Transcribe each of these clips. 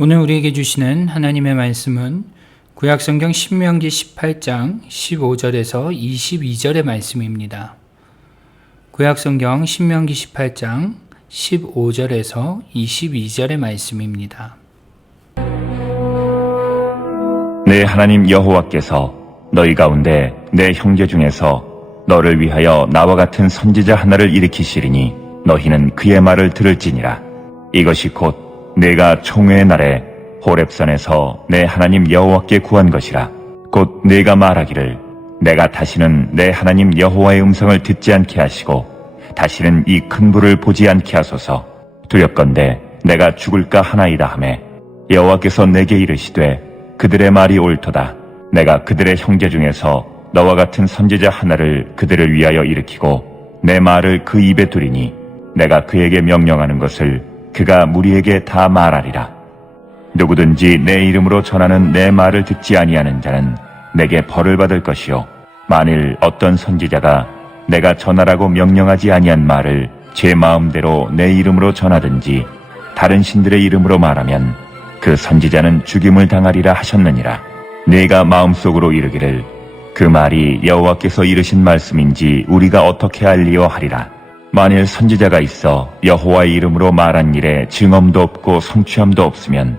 오늘 우리에게 주시는 하나님의 말씀은 구약성경 신명기 18장 15절에서 22절의 말씀입니다. 구약성경 신명기 18장 15절에서 22절의 말씀입니다. 내 하나님 여호와께서 너희 가운데 내 형제 중에서 너를 위하여 나와 같은 선지자 하나를 일으키시리니 너희는 그의 말을 들을지니라. 이것이 곧 내가 총회의 날에 호렙산에서 내 하나님 여호와께 구한 것이라. 곧 내가 말하기를 내가 다시는 내 하나님 여호와의 음성을 듣지 않게 하시고 다시는 이 큰 불을 보지 않게 하소서. 두렵건대 내가 죽을까 하나이다 하매 여호와께서 내게 이르시되 그들의 말이 옳도다. 내가 그들의 형제 중에서 너와 같은 선지자 하나를 그들을 위하여 일으키고 내 말을 그 입에 두리니 내가 그에게 명령하는 것을 그가 무리에게 다 말하리라. 누구든지 내 이름으로 전하는 내 말을 듣지 아니하는 자는 내게 벌을 받을 것이요 만일 어떤 선지자가 내가 전하라고 명령하지 아니한 말을 제 마음대로 내 이름으로 전하든지 다른 신들의 이름으로 말하면 그 선지자는 죽임을 당하리라 하셨느니라. 네가 마음속으로 이르기를 그 말이 여호와께서 이르신 말씀인지 우리가 어떻게 알리요 하리라. 만일 선지자가 있어 여호와의 이름으로 말한 일에 증언도 없고 성취함도 없으면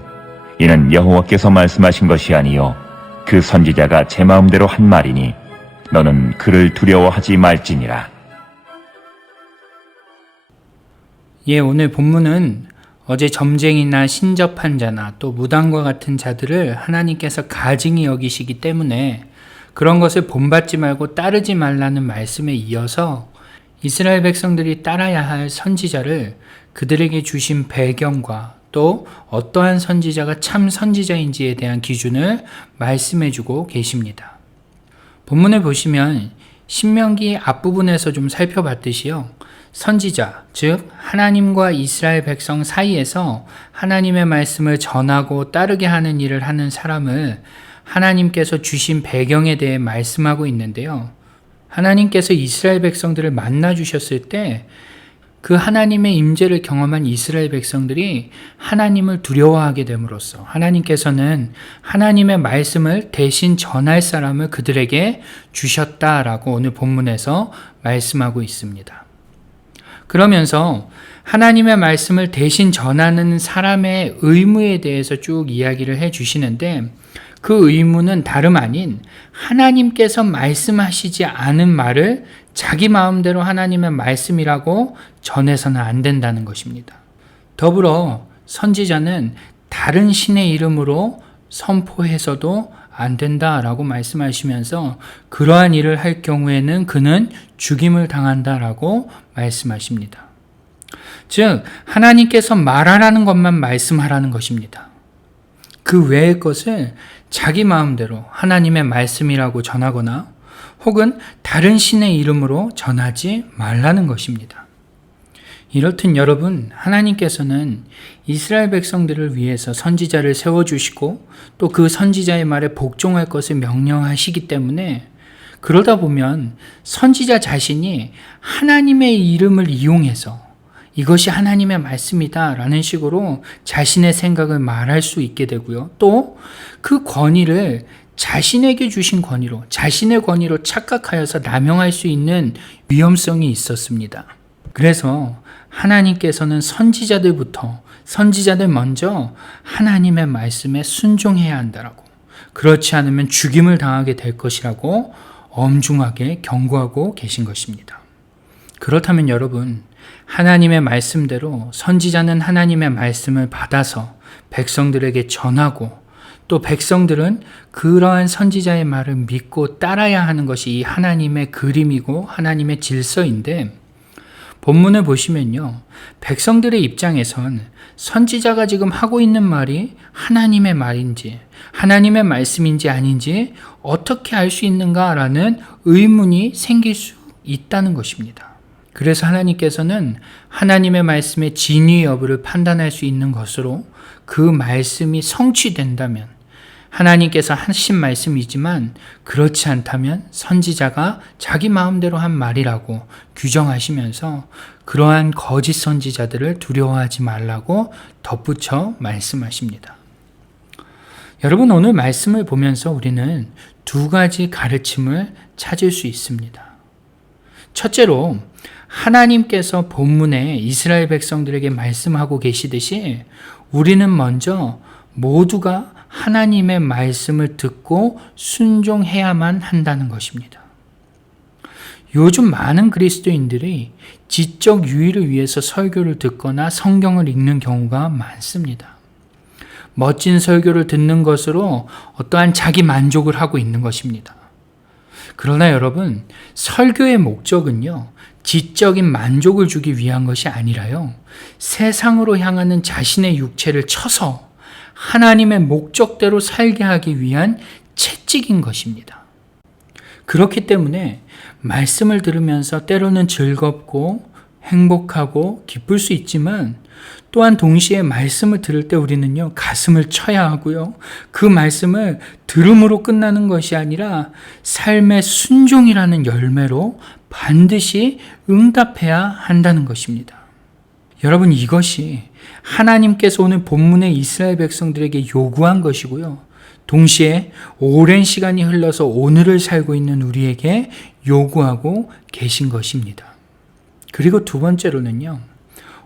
이는 여호와께서 말씀하신 것이 아니요 그 선지자가 제 마음대로 한 말이니 너는 그를 두려워하지 말지니라. 오늘 본문은 어제 점쟁이나 신접한 자나 또 무당과 같은 자들을 하나님께서 가증히 여기시기 때문에 그런 것을 본받지 말고 따르지 말라는 말씀에 이어서 이스라엘 백성들이 따라야 할 선지자를 그들에게 주신 배경과 또 어떠한 선지자가 참 선지자인지에 대한 기준을 말씀해주고 계십니다. 본문을 보시면 신명기 앞부분에서 좀 살펴봤듯이요. 선지자, 즉 하나님과 이스라엘 백성 사이에서 하나님의 말씀을 전하고 따르게 하는 일을 하는 사람을 하나님께서 주신 배경에 대해 말씀하고 있는데요. 하나님께서 이스라엘 백성들을 만나 주셨을 때 그 하나님의 임재를 경험한 이스라엘 백성들이 하나님을 두려워하게 됨으로써 하나님께서는 하나님의 말씀을 대신 전할 사람을 그들에게 주셨다라고 오늘 본문에서 말씀하고 있습니다. 그러면서 하나님의 말씀을 대신 전하는 사람의 의무에 대해서 쭉 이야기를 해 주시는데 그 의무는 다름 아닌 하나님께서 말씀하시지 않은 말을 자기 마음대로 하나님의 말씀이라고 전해서는 안 된다는 것입니다. 더불어 선지자는 다른 신의 이름으로 선포해서도 안 된다라고 말씀하시면서 그러한 일을 할 경우에는 그는 죽임을 당한다라고 말씀하십니다. 즉 하나님께서 말하라는 것만 말씀하라는 것입니다. 그 외의 것을 자기 마음대로 하나님의 말씀이라고 전하거나 혹은 다른 신의 이름으로 전하지 말라는 것입니다. 이렇듯 여러분, 하나님께서는 이스라엘 백성들을 위해서 선지자를 세워주시고 또 그 선지자의 말에 복종할 것을 명령하시기 때문에 그러다 보면 선지자 자신이 하나님의 이름을 이용해서 이것이 하나님의 말씀이다 라는 식으로 자신의 생각을 말할 수 있게 되고요. 또 그 권위를 자신에게 주신 권위로, 자신의 권위로 착각하여서 남용할 수 있는 위험성이 있었습니다. 그래서 하나님께서는 선지자들 먼저 하나님의 말씀에 순종해야 한다라고, 그렇지 않으면 죽임을 당하게 될 것이라고 엄중하게 경고하고 계신 것입니다. 그렇다면 여러분, 하나님의 말씀대로 선지자는 하나님의 말씀을 받아서 백성들에게 전하고 또 백성들은 그러한 선지자의 말을 믿고 따라야 하는 것이 이 하나님의 그림이고 하나님의 질서인데 본문을 보시면요. 백성들의 입장에선 선지자가 지금 하고 있는 말이 하나님의 말인지 하나님의 말씀인지 아닌지 어떻게 알 수 있는가라는 의문이 생길 수 있다는 것입니다. 그래서 하나님께서는 하나님의 말씀의 진위 여부를 판단할 수 있는 것으로 그 말씀이 성취된다면 하나님께서 하신 말씀이지만 그렇지 않다면 선지자가 자기 마음대로 한 말이라고 규정하시면서 그러한 거짓 선지자들을 두려워하지 말라고 덧붙여 말씀하십니다. 여러분, 오늘 말씀을 보면서 우리는 두 가지 가르침을 찾을 수 있습니다. 첫째로, 하나님께서 본문에 이스라엘 백성들에게 말씀하고 계시듯이 우리는 먼저 모두가 하나님의 말씀을 듣고 순종해야만 한다는 것입니다. 요즘 많은 그리스도인들이 지적 유의를 위해서 설교를 듣거나 성경을 읽는 경우가 많습니다. 멋진 설교를 듣는 것으로 어떠한 자기 만족을 하고 있는 것입니다. 그러나 여러분, 설교의 목적은요, 지적인 만족을 주기 위한 것이 아니라요, 세상으로 향하는 자신의 육체를 쳐서 하나님의 목적대로 살게 하기 위한 채찍인 것입니다. 그렇기 때문에 말씀을 들으면서 때로는 즐겁고 행복하고 기쁠 수 있지만 또한 동시에 말씀을 들을 때 우리는요, 가슴을 쳐야 하고요, 그 말씀을 들음으로 끝나는 것이 아니라 삶의 순종이라는 열매로 반드시 응답해야 한다는 것입니다. 여러분, 이것이 하나님께서 오늘 본문의 이스라엘 백성들에게 요구한 것이고요, 동시에 오랜 시간이 흘러서 오늘을 살고 있는 우리에게 요구하고 계신 것입니다. 그리고 두 번째로는요,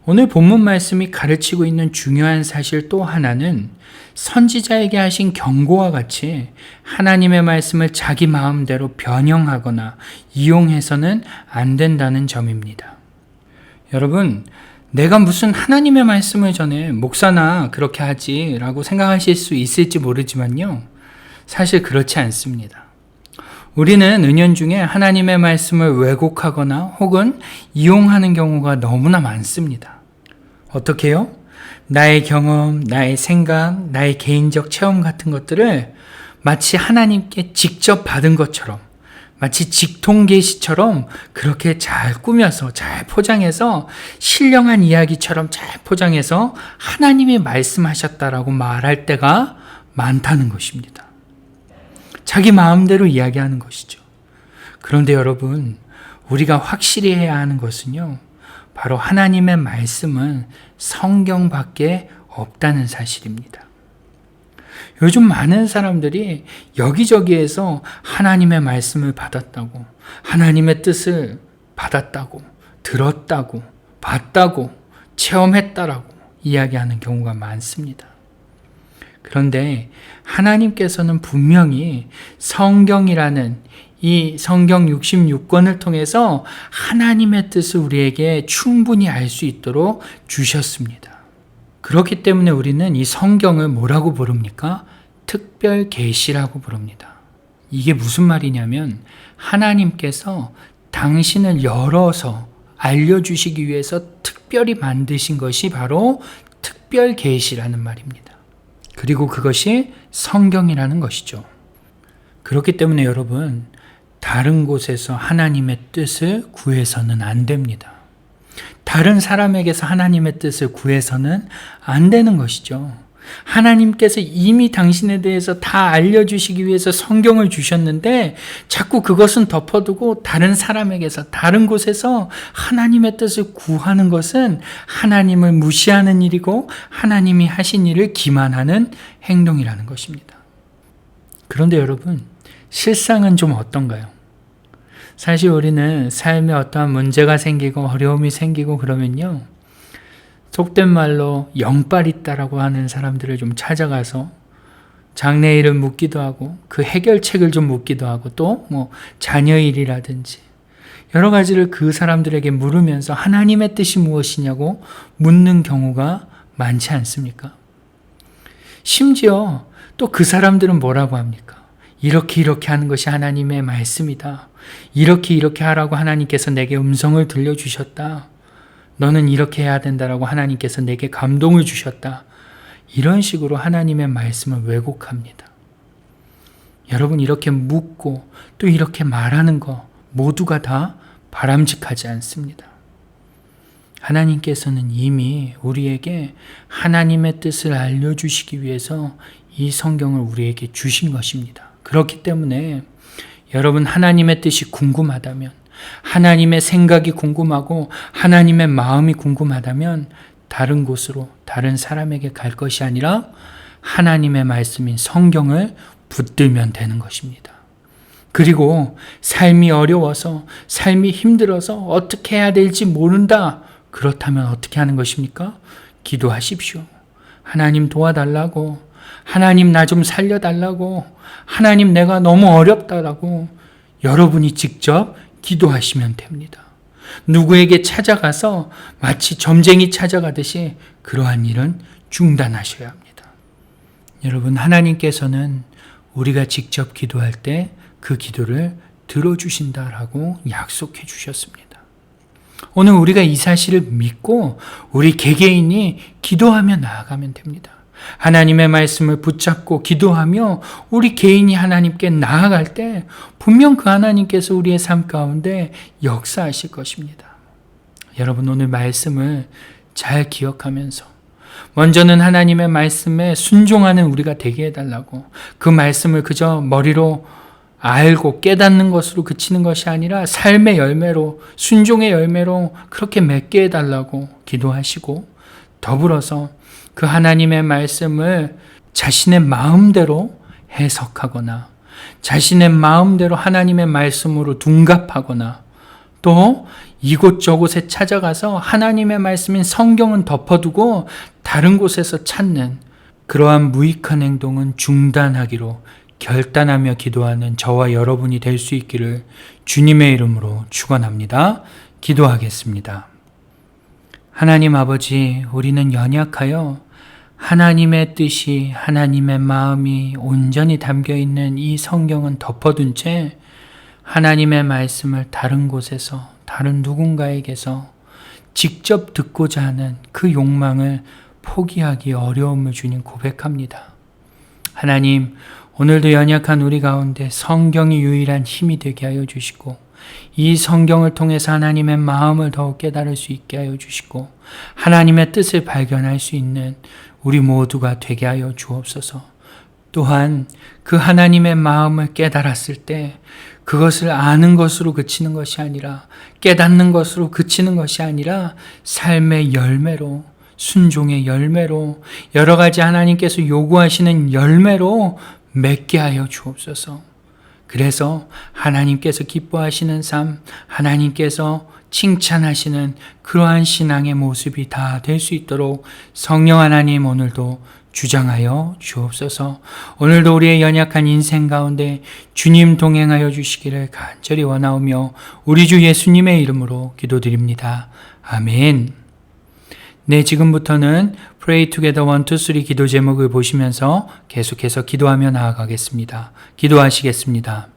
오늘 본문 말씀이 가르치고 있는 중요한 사실 또 하나는 선지자에게 하신 경고와 같이 하나님의 말씀을 자기 마음대로 변형하거나 이용해서는 안 된다는 점입니다. 여러분, 내가 무슨 하나님의 말씀을 전해 목사나 그렇게 하지 라고 생각하실 수 있을지 모르지만요, 사실 그렇지 않습니다. 우리는 은연중에 하나님의 말씀을 왜곡하거나 혹은 이용하는 경우가 너무나 많습니다. 어떻게 해요? 나의 경험, 나의 생각, 나의 개인적 체험 같은 것들을 마치 하나님께 직접 받은 것처럼, 마치 직통계시처럼 그렇게 잘 꾸며서, 잘 포장해서 신령한 이야기처럼 잘 포장해서 하나님이 말씀하셨다라고 말할 때가 많다는 것입니다. 자기 마음대로 이야기하는 것이죠. 그런데 여러분, 우리가 확실히 해야 하는 것은요, 바로 하나님의 말씀은 성경밖에 없다는 사실입니다. 요즘 많은 사람들이 여기저기에서 하나님의 말씀을 받았다고, 하나님의 뜻을 받았다고, 들었다고, 봤다고, 체험했다라고 이야기하는 경우가 많습니다. 그런데 하나님께서는 분명히 성경이라는 이 성경 66권을 통해서 하나님의 뜻을 우리에게 충분히 알 수 있도록 주셨습니다. 그렇기 때문에 우리는 이 성경을 뭐라고 부릅니까? 특별 계시라고 부릅니다. 이게 무슨 말이냐면 하나님께서 당신을 열어서 알려주시기 위해서 특별히 만드신 것이 바로 특별 계시라는 말입니다. 그리고 그것이 성경이라는 것이죠. 그렇기 때문에 여러분, 다른 곳에서 하나님의 뜻을 구해서는 안 됩니다. 다른 사람에게서 하나님의 뜻을 구해서는 안 되는 것이죠. 하나님께서 이미 당신에 대해서 다 알려주시기 위해서 성경을 주셨는데 자꾸 그것은 덮어두고 다른 사람에게서, 다른 곳에서 하나님의 뜻을 구하는 것은 하나님을 무시하는 일이고 하나님이 하신 일을 기만하는 행동이라는 것입니다. 그런데 여러분, 실상은 좀 어떤가요? 사실 우리는 삶에 어떠한 문제가 생기고 어려움이 생기고 그러면요, 속된 말로 영빨 있다라고 하는 사람들을 좀 찾아가서 장래일을 묻기도 하고 그 해결책을 좀 묻기도 하고 또 자녀 일이라든지 여러 가지를 그 사람들에게 물으면서 하나님의 뜻이 무엇이냐고 묻는 경우가 많지 않습니까? 심지어 또 그 사람들은 뭐라고 합니까? 이렇게 하는 것이 하나님의 말씀이다. 이렇게 하라고 하나님께서 내게 음성을 들려주셨다. 너는 이렇게 해야 된다라고 하나님께서 내게 감동을 주셨다. 이런 식으로 하나님의 말씀을 왜곡합니다. 여러분, 이렇게 묻고 또 이렇게 말하는 거 모두가 다 바람직하지 않습니다. 하나님께서는 이미 우리에게 하나님의 뜻을 알려주시기 위해서 이 성경을 우리에게 주신 것입니다. 그렇기 때문에 여러분, 하나님의 뜻이 궁금하다면, 하나님의 생각이 궁금하고 하나님의 마음이 궁금하다면 다른 곳으로, 다른 사람에게 갈 것이 아니라 하나님의 말씀인 성경을 붙들면 되는 것입니다. 그리고 삶이 어려워서, 삶이 힘들어서 어떻게 해야 될지 모른다. 그렇다면 어떻게 하는 것입니까? 기도하십시오. 하나님 도와달라고, 하나님 나 좀 살려달라고, 하나님 내가 너무 어렵다라고 여러분이 직접 기도하시면 됩니다. 누구에게 찾아가서 마치 점쟁이 찾아가듯이 그러한 일은 중단하셔야 합니다. 여러분, 하나님께서는 우리가 직접 기도할 때 그 기도를 들어주신다라고 약속해 주셨습니다. 오늘 우리가 이 사실을 믿고 우리 개개인이 기도하며 나아가면 됩니다. 하나님의 말씀을 붙잡고 기도하며 우리 개인이 하나님께 나아갈 때 분명 그 하나님께서 우리의 삶 가운데 역사하실 것입니다. 여러분, 오늘 말씀을 잘 기억하면서 먼저는 하나님의 말씀에 순종하는 우리가 되게 해달라고, 그 말씀을 그저 머리로 알고 깨닫는 것으로 그치는 것이 아니라 삶의 열매로, 순종의 열매로 그렇게 맺게 해달라고 기도하시고, 더불어서 그 하나님의 말씀을 자신의 마음대로 해석하거나 자신의 마음대로 하나님의 말씀으로 둔갑하거나 또 이곳저곳에 찾아가서 하나님의 말씀인 성경은 덮어두고 다른 곳에서 찾는 그러한 무익한 행동은 중단하기로 결단하며 기도하는 저와 여러분이 될 수 있기를 주님의 이름으로 축원합니다. 기도하겠습니다. 하나님 아버지, 우리는 연약하여 하나님의 뜻이, 하나님의 마음이 온전히 담겨있는 이 성경은 덮어둔 채 하나님의 말씀을 다른 곳에서, 다른 누군가에게서 직접 듣고자 하는 그 욕망을 포기하기 어려움을 주님 고백합니다. 하나님, 오늘도 연약한 우리 가운데 성경이 유일한 힘이 되게 하여 주시고, 이 성경을 통해서 하나님의 마음을 더욱 깨달을 수 있게 하여 주시고, 하나님의 뜻을 발견할 수 있는 우리 모두가 되게 하여 주옵소서. 또한 그 하나님의 마음을 깨달았을 때 그것을 아는 것으로 그치는 것이 아니라, 깨닫는 것으로 그치는 것이 아니라 삶의 열매로, 순종의 열매로, 여러 가지 하나님께서 요구하시는 열매로 맺게 하여 주옵소서. 그래서 하나님께서 기뻐하시는 삶, 하나님께서 칭찬하시는 그러한 신앙의 모습이 다 될 수 있도록 성령 하나님 오늘도 주장하여 주옵소서. 오늘도 우리의 연약한 인생 가운데 주님 동행하여 주시기를 간절히 원하오며 우리 주 예수님의 이름으로 기도드립니다. 아멘. 네, 지금부터는 Pray Together 1, 2, 3 기도 제목을 보시면서 계속해서 기도하며 나아가겠습니다. 기도하시겠습니다.